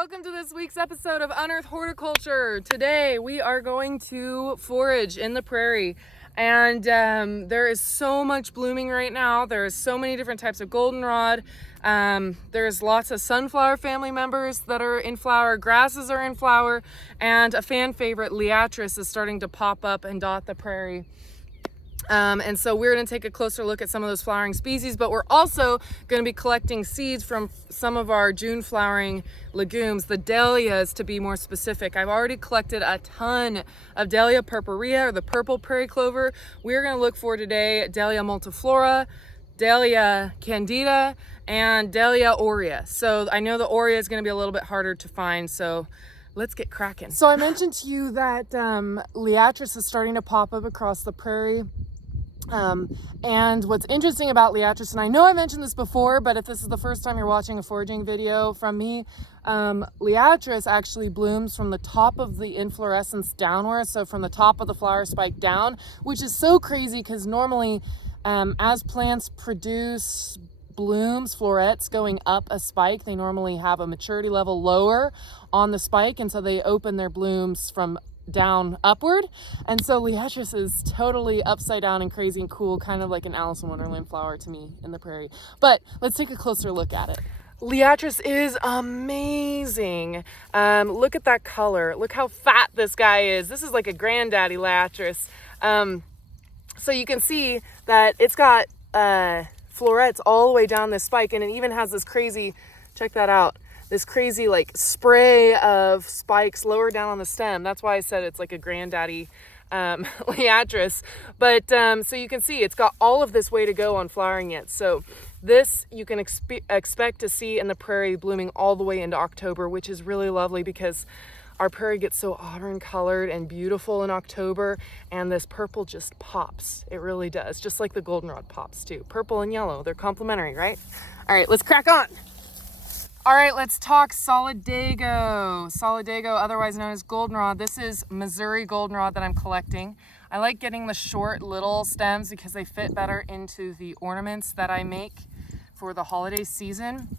Welcome to this week's episode of Unearth Horticulture. Today we are going to forage in the prairie, and there is so much blooming right now. There's so many different types of goldenrod. There's lots of sunflower family members that are in flower, grasses are in flower, and a fan favorite, Liatris, is starting to pop up and dot the prairie. And so we're going to take a closer look at some of those flowering species, but we're also going to be collecting seeds from some of our June flowering legumes, the dahlias to be more specific. I've already collected a ton of Dalea purpurea, or the purple prairie clover. We're going to look for today Dalea multiflora, Dalea candida, and Dalea aurea. So I know the aurea is going to be a little bit harder to find, so let's get cracking. So I mentioned to you that Liatris is starting to pop up across the prairie. And what's interesting about Liatris, and I know I mentioned this before, but if this is the first time you're watching a foraging video from me, Liatris actually blooms from the top of the inflorescence downward, so from the top of the flower spike down, which is so crazy because normally as plants produce blooms, florets going up a spike, they normally have a maturity level lower on the spike, and so they open their blooms from down upward. And so Liatris is totally upside down and crazy and cool, kind of like an Alice in Wonderland flower to me in the prairie. But let's take a closer look at it. Liatris is amazing. Look at that color. Look how fat this guy is. This is like a granddaddy Liatris. So you can see that it's got florets all the way down this spike, and it even has this crazy, check that out, this crazy like spray of spikes lower down on the stem. That's why I said it's like a granddaddy Liatris. But so you can see it's got all of this way to go on flowering yet. So this you can expect to see in the prairie blooming all the way into October, which is really lovely because our prairie gets so auburn colored and beautiful in October, and this purple just pops. It really does, just like the goldenrod pops too. Purple and yellow, they're complementary, right? All right, let's crack on. All right, let's talk solidago. Solidago, otherwise known as goldenrod. This is Missouri goldenrod that I'm collecting. I like getting the short little stems because they fit better into the ornaments that I make for the holiday season.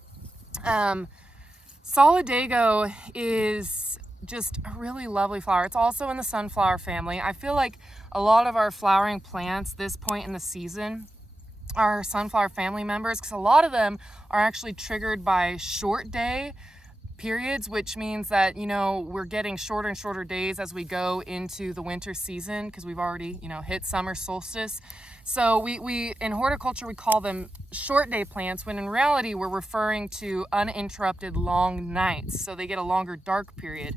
Solidago is just a really lovely flower. It's also in the sunflower family. I feel like a lot of our flowering plants this point in the season are sunflower family members because a lot of them are actually triggered by short day periods, which means that, you know, we're getting shorter and shorter days as we go into the winter season because we've already, you know, hit summer solstice. So we in horticulture, we call them short day plants, when in reality we're referring to uninterrupted long nights. So they get a longer dark period.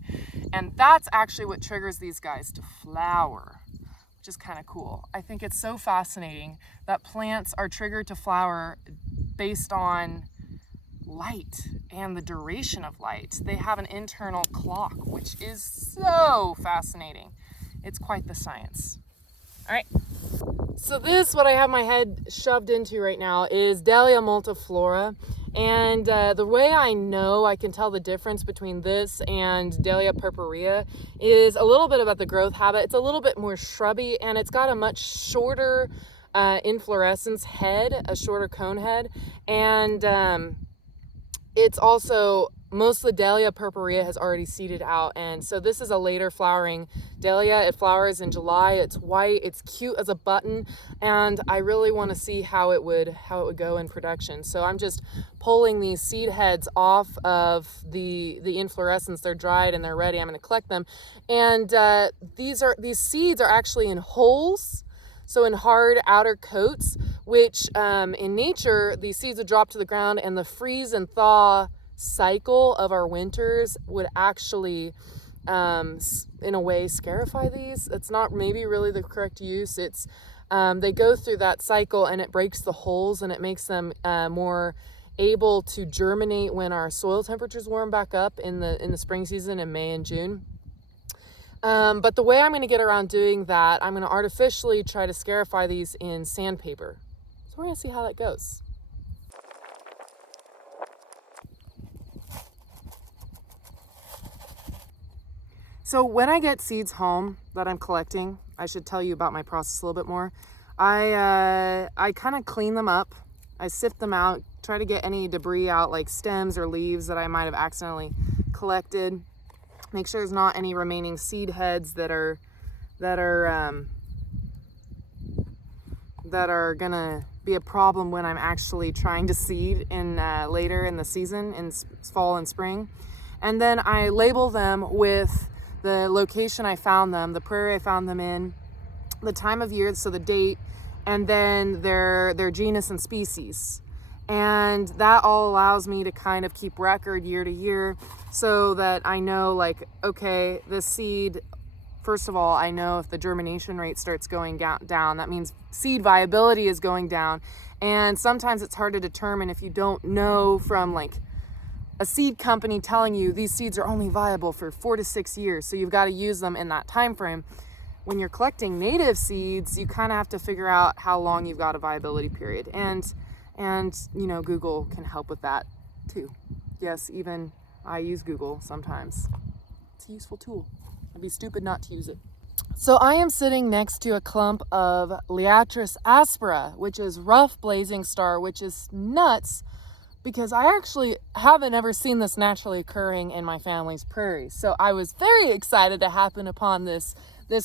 And that's actually what triggers these guys to flower, which is kind of cool. I think it's so fascinating that plants are triggered to flower based on light and the duration of light. They have an internal clock, which is so fascinating. It's quite the science. All right. So this, what I have my head shoved into right now, is Dalea multiflora. And the way I know I can tell the difference between this and Dalea purpurea is a little bit about the growth habit. It's a little bit more shrubby, and it's got a much shorter inflorescence head, a shorter cone head. And it's also, most of the Dalea purpurea has already seeded out. And so this is a later flowering Dalea. It flowers in July. It's white. It's cute as a button. And I really want to see how it would go in production. So I'm just pulling these seed heads off of the inflorescence. They're dried and they're ready. I'm going to collect them. And these seeds are actually in holes. So in hard outer coats, which in nature, these seeds would drop to the ground, and the freeze and thaw cycle of our winters would actually, in a way, scarify these. It's not maybe really the correct use. It's they go through that cycle, and it breaks the holes, and it makes them more able to germinate when our soil temperatures warm back up in the spring season in May and June. But the way I'm going to get around doing that, I'm going to artificially try to scarify these in sandpaper. So we're going to see how that goes. So when I get seeds home that I'm collecting, I should tell you about my process a little bit more. I kind of clean them up I sift them out, try to get any debris out, like stems or leaves that I might have accidentally collected. Make sure there's not any remaining seed heads that are gonna be a problem when I'm actually trying to seed in later in the season, in fall and spring. And then I label them with the location I found them, the prairie I found them in, the time of year, so the date, and then their genus and species. And that all allows me to kind of keep record year to year, so that I know, like, okay, this seed, first of all, I know if the germination rate starts going down, that means seed viability is going down. And sometimes it's hard to determine if you don't know from like a seed company telling you these seeds are only viable for 4 to 6 years, so you've got to use them in that time frame. When you're collecting native seeds, you kind of have to figure out how long you've got a viability period, and you know, Google can help with that too. Yes, even I use Google sometimes. It's a useful tool. I'd be stupid not to use it. So I am sitting next to a clump of Liatris aspera, which is rough blazing star, which is nuts because I actually haven't ever seen this naturally occurring in my family's prairie. So I was very excited to happen upon this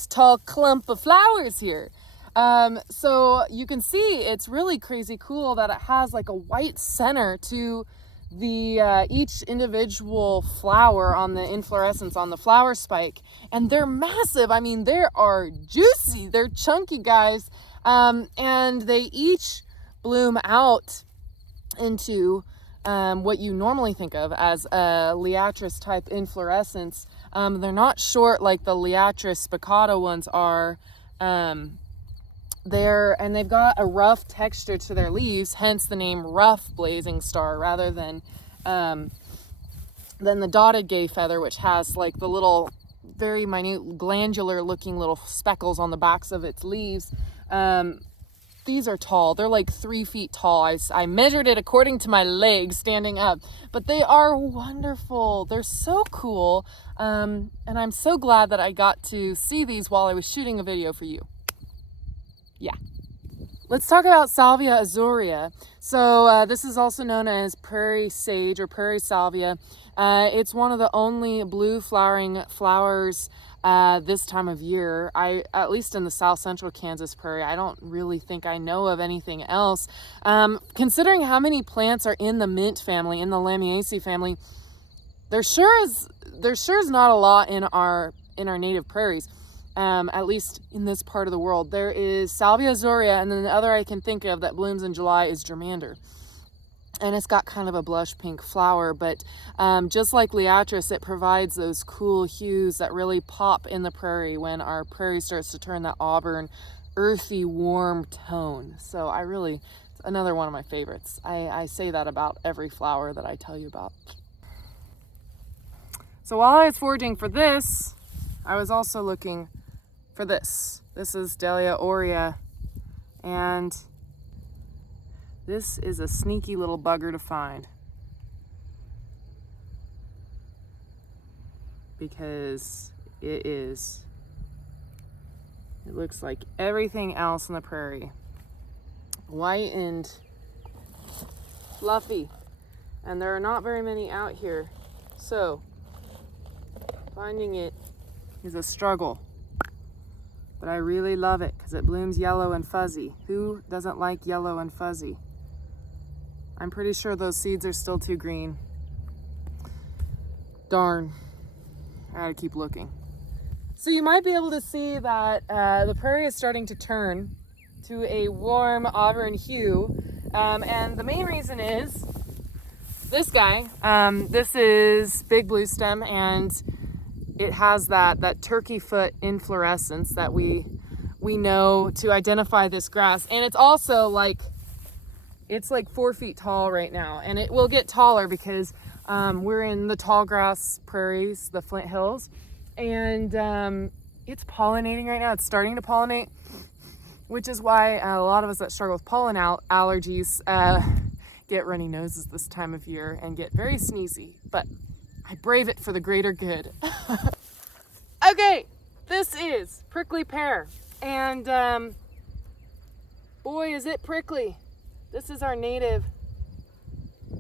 tall clump of flowers here. So you can see it's really crazy cool that it has like a white center to the each individual flower on the inflorescence on the flower spike, and they're massive. I mean, they are juicy, they're chunky guys, and they each bloom out into what you normally think of as a Liatris type inflorescence. They're not short like the Liatris spicata ones are. And they've got a rough texture to their leaves, hence the name rough blazing star, rather than the dotted gay feather, which has like the little very minute glandular looking little speckles on the backs of its leaves. These are tall. They're like 3 feet tall. I measured it according to my legs standing up, but they are wonderful. They're so cool. And I'm so glad that I got to see these while I was shooting a video for you. Yeah. Let's talk about Salvia azurea. So this is also known as prairie sage or prairie salvia. It's one of the only blue flowering flowers this time of year. At least in the south central Kansas prairie, I don't really think I know of anything else. Considering how many plants are in the mint family, in the Lamiaceae family, there sure is not a lot in our native prairies. At least in this part of the world. There is Salvia azurea, and then the other I can think of that blooms in July is germander. And it's got kind of a blush pink flower, but just like Liatris, it provides those cool hues that really pop in the prairie when our prairie starts to turn that auburn, earthy, warm tone. So it's another one of my favorites. I say that about every flower that I tell you about. So while I was foraging for this, I was also looking for this. This is Dalea aurea, and this is a sneaky little bugger to find because it looks like everything else in the prairie, white and fluffy, and there are not very many out here, so finding it is a struggle. But I really love it because it blooms yellow and fuzzy. Who doesn't like yellow and fuzzy? I'm pretty sure those seeds are still too green. Darn, I gotta keep looking. So you might be able to see that the prairie is starting to turn to a warm auburn hue. And the main reason is this guy. This is big blue stem, and it has that turkey foot inflorescence that we know to identify this grass. And it's also it's like 4 feet tall right now, and it will get taller because we're in the tallgrass prairies, the Flint Hills, and it's pollinating right now. It's starting to pollinate, which is why a lot of us that struggle with pollen allergies get runny noses this time of year and get very sneezy. But I brave it for the greater good. Okay, this is prickly pear, and boy is it prickly. This is our native,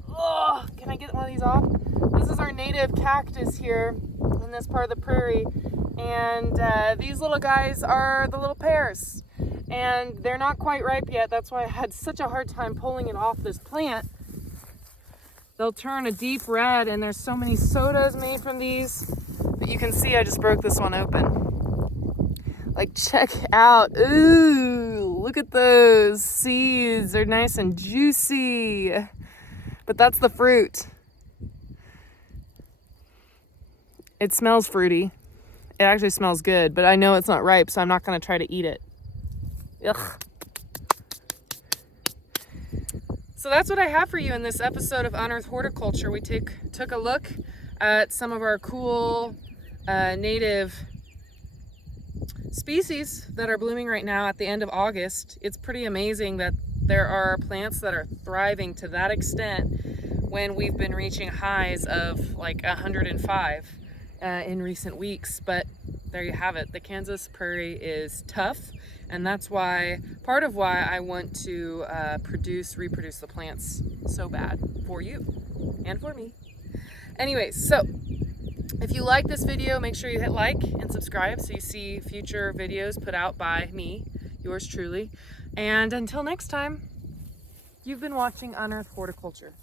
oh, can I get one of these off? This is our native cactus here in this part of the prairie. And these little guys are the little pears. And they're not quite ripe yet. That's why I had such a hard time pulling it off this plant. They'll turn a deep red, and there's so many sodas made from these. But you can see I just broke this one open. Like, check out, ooh, look at those seeds. They're nice and juicy. But that's the fruit. It smells fruity. It actually smells good, but I know it's not ripe, so I'm not gonna try to eat it. Ugh. So that's what I have for you in this episode of Unearth Horticulture. We took a look at some of our cool native species that are blooming right now at the end of August. It's pretty amazing that there are plants that are thriving to that extent when we've been reaching highs of like 105 in recent weeks. But there you have it. The Kansas prairie is tough, and that's why, part of why I want to reproduce the plants so bad for you and for me. Anyways, so if you like this video, make sure you hit like and subscribe so you see future videos put out by me, yours truly. And until next time, you've been watching Unearth Horticulture.